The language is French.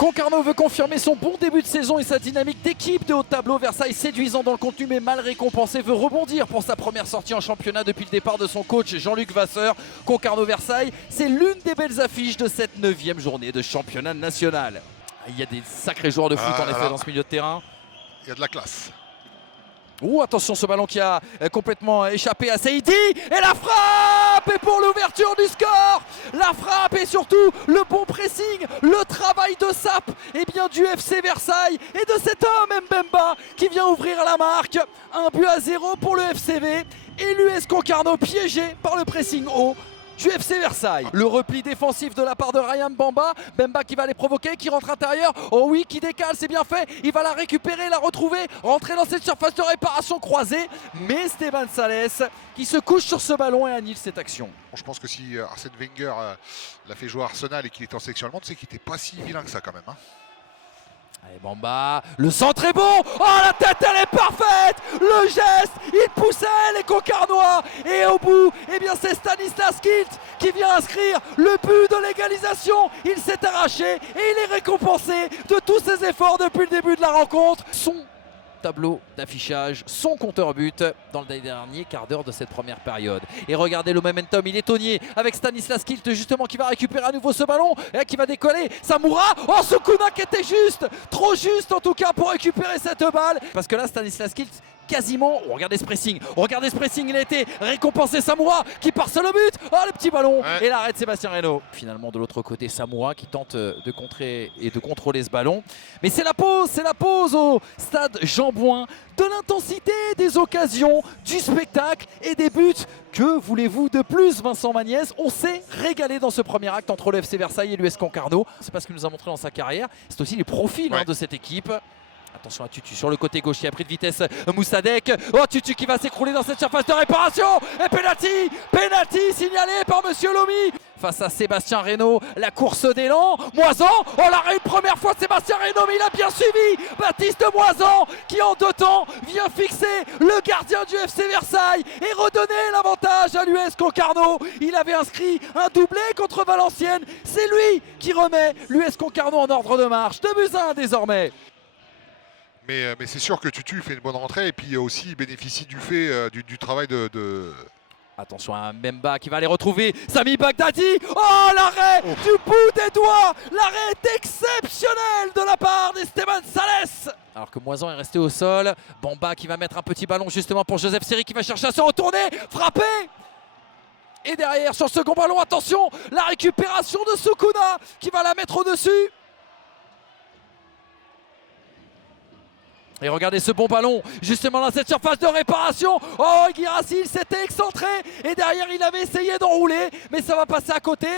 Concarneau veut confirmer son bon début de saison et sa dynamique d'équipe de haut de tableau. Versailles séduisant dans le contenu mais mal récompensé veut rebondir pour sa première sortie en championnat depuis le départ de son coach Jean-Luc Vasseur. Concarneau-Versailles, c'est l'une des belles affiches de cette 9e journée de championnat national. Il y a des sacrés joueurs de foot en effet dans ce milieu de terrain. Il y a de la classe. Ouh, attention, ce ballon qui a complètement échappé à Saïdi. Et la frappe est pour l'ouverture du score. La frappe et surtout le bon pressing, le travail de sape du FC Versailles et de cet homme Mbemba qui vient ouvrir la marque. 1-0 pour le FCV et l'US Concarneau piégé par le pressing haut du FC Versailles. Le repli défensif de la part de Ryan Bamba. Bamba qui va les provoquer, qui rentre intérieur. Oh oui, qui décale, c'est bien fait. Il va la récupérer, la retrouver, rentrer dans cette surface de réparation croisée. Mais Stéphane Salès qui se couche sur ce ballon et annule cette action. Je pense que si Arsène Wenger l'a fait jouer à Arsenal et qu'il était en sélection allemande, c'est qu'il n'était pas si vilain que ça quand même. Allez Bamba, le centre est bon. Oh la tête elle est parfaite. Le geste, il poussait les Concarnois. Et au bout, c'est Stanislas Kilt qui vient inscrire le but de l'égalisation. Il s'est arraché et il est récompensé de tous ses efforts depuis le début de la rencontre. Son tableau d'affichage, son compteur but dans le dernier quart d'heure de cette première période. Et regardez le momentum, il est tonnier avec Stanislas Kilt justement qui va récupérer à nouveau ce ballon et qui va décoller. Samoura, oh Sukuna qui était juste, trop juste en tout cas pour récupérer cette balle. Parce que là Stanislas Kilt quasiment, regardez ce pressing, il a été récompensé. Samoura qui part sur le but, oh le petit ballon et l'arrêt de Sébastien Reynaud. Finalement de l'autre côté Samoura qui tente de contrer et de contrôler ce ballon. Mais c'est la pause au stade Jean Bouin, de l'intensité, des occasions, du spectacle et des buts. Que voulez-vous de plus, Vincent Magnès? On s'est régalé dans ce premier acte entre le FC Versailles et l'US Concarneau. C'est pas ce qu'il nous a montré dans sa carrière, c'est aussi les profils de cette équipe. Attention à Tutu sur le côté gauche qui a pris de vitesse Moussadek. Oh Tutu qui va s'écrouler dans cette surface de réparation. Et penalty signalé par Monsieur Lomi. Face à Sébastien Reynaud, la course d'élan. Moisan, oh l'arrêt une première fois de Sébastien Reynaud, mais il a bien suivi Baptiste Moisan qui en 2 temps vient fixer le gardien du FC Versailles et redonner l'avantage à l'US Concarneau. Il avait inscrit un doublé contre Valenciennes. C'est lui qui remet l'US Concarneau en ordre de marche. 2-1 désormais. Mais c'est sûr que Tutu fait une bonne rentrée et puis aussi il bénéficie du fait du travail de... Attention à Mbemba qui va aller retrouver Sami Bagdadi. Oh l'arrêt du bout des doigts. L'arrêt est exceptionnel de la part d'Esteban Salès. Alors que Moisan est resté au sol. Bamba qui va mettre un petit ballon justement pour Joseph Seri qui va chercher à se retourner. Frapper. Et derrière sur le second ballon, attention, la récupération de Sukuna qui va la mettre au-dessus. Et regardez ce bon ballon, justement dans cette surface de réparation. Oh, Guirassy, il s'était excentré. Et derrière, il avait essayé d'enrouler. Mais ça va passer à côté.